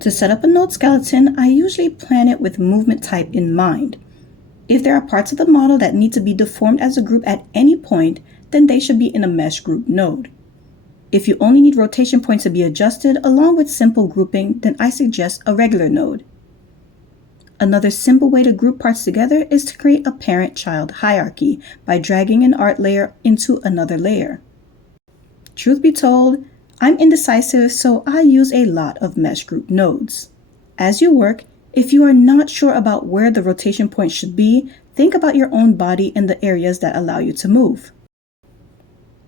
To set up a node skeleton, I usually plan it with movement type in mind. If there are parts of the model that need to be deformed as a group at any point, then they should be in a mesh group node. If you only need rotation points to be adjusted along with simple grouping, then I suggest a regular node. Another simple way to group parts together is to create a parent-child hierarchy by dragging an art layer into another layer. Truth be told, I'm indecisive, so I use a lot of mesh group nodes. As you work, if you are not sure about where the rotation point should be, think about your own body and the areas that allow you to move.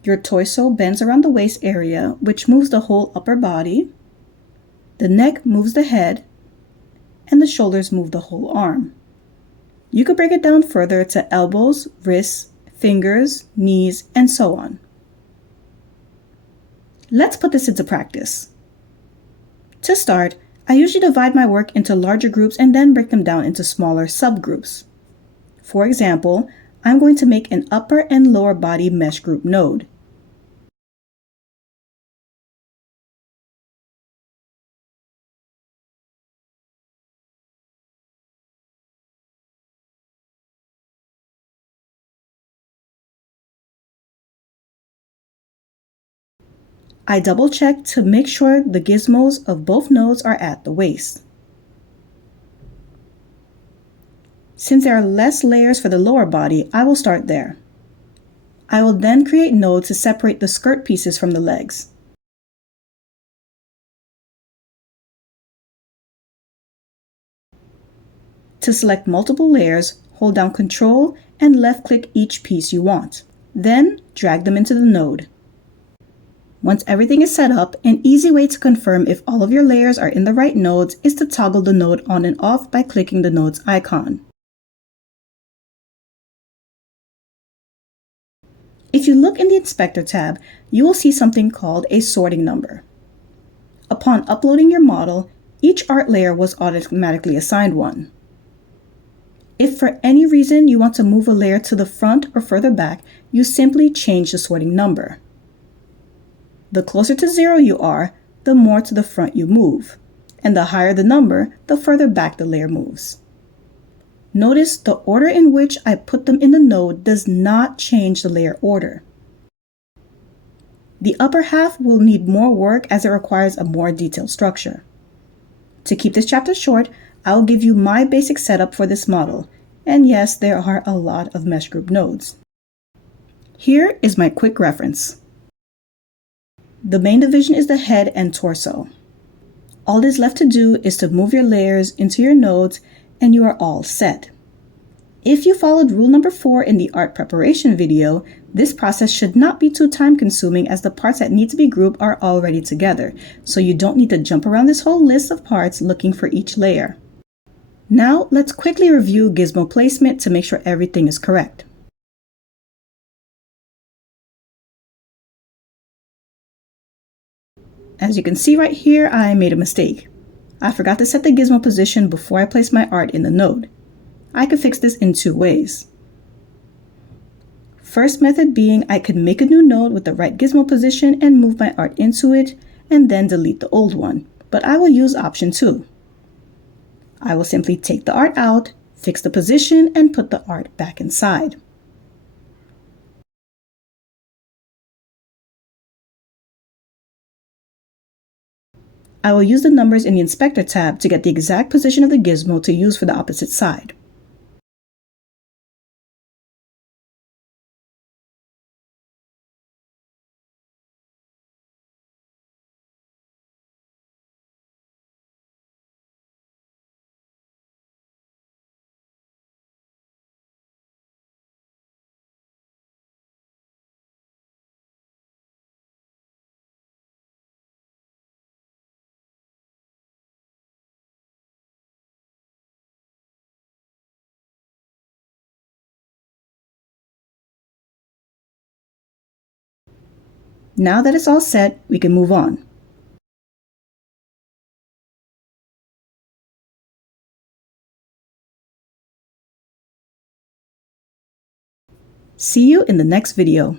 Your torso bends around the waist area, which moves the whole upper body. The neck moves the head, and the shoulders move the whole arm. You could break it down further to elbows, wrists, fingers, knees, and so on. Let's put this into practice. To start, I usually divide my work into larger groups and then break them down into smaller subgroups. For example, I'm going to make an upper and lower body mesh group node. I double check to make sure the gizmos of both nodes are at the waist. Since there are less layers for the lower body, I will start there. I will then create nodes to separate the skirt pieces from the legs. To select multiple layers, hold down Ctrl and left-click each piece you want. Then drag them into the node. Once everything is set up, an easy way to confirm if all of your layers are in the right nodes is to toggle the node on and off by clicking the node's icon. If you look in the Inspector tab, you will see something called a sorting number. Upon uploading your model, each art layer was automatically assigned one. If for any reason you want to move a layer to the front or further back, you simply change the sorting number. The closer to 0 you are, the more to the front you move, and the higher the number, the further back the layer moves. Notice the order in which I put them in the node does not change the layer order. The upper half will need more work as it requires a more detailed structure. To keep this chapter short, I'll give you my basic setup for this model, and yes, there are a lot of mesh group nodes. Here is my quick reference. The main division is the head and torso. All that is left to do is to move your layers into your nodes and you are all set. If you followed rule number 4 in the art preparation video, this process should not be too time consuming as the parts that need to be grouped are already together, so you don't need to jump around this whole list of parts looking for each layer. Now let's quickly review gizmo placement to make sure everything is correct. As you can see right here, I made a mistake. I forgot to set the gizmo position before I placed my art in the node. I could fix this in 2 ways. First method being I could make a new node with the right gizmo position and move my art into it, and then delete the old one, but I will use option 2. I will simply take the art out, fix the position, and put the art back inside. I will use the numbers in the Inspector tab to get the exact position of the gizmo to use for the opposite side. Now that it's all set, we can move on. See you in the next video.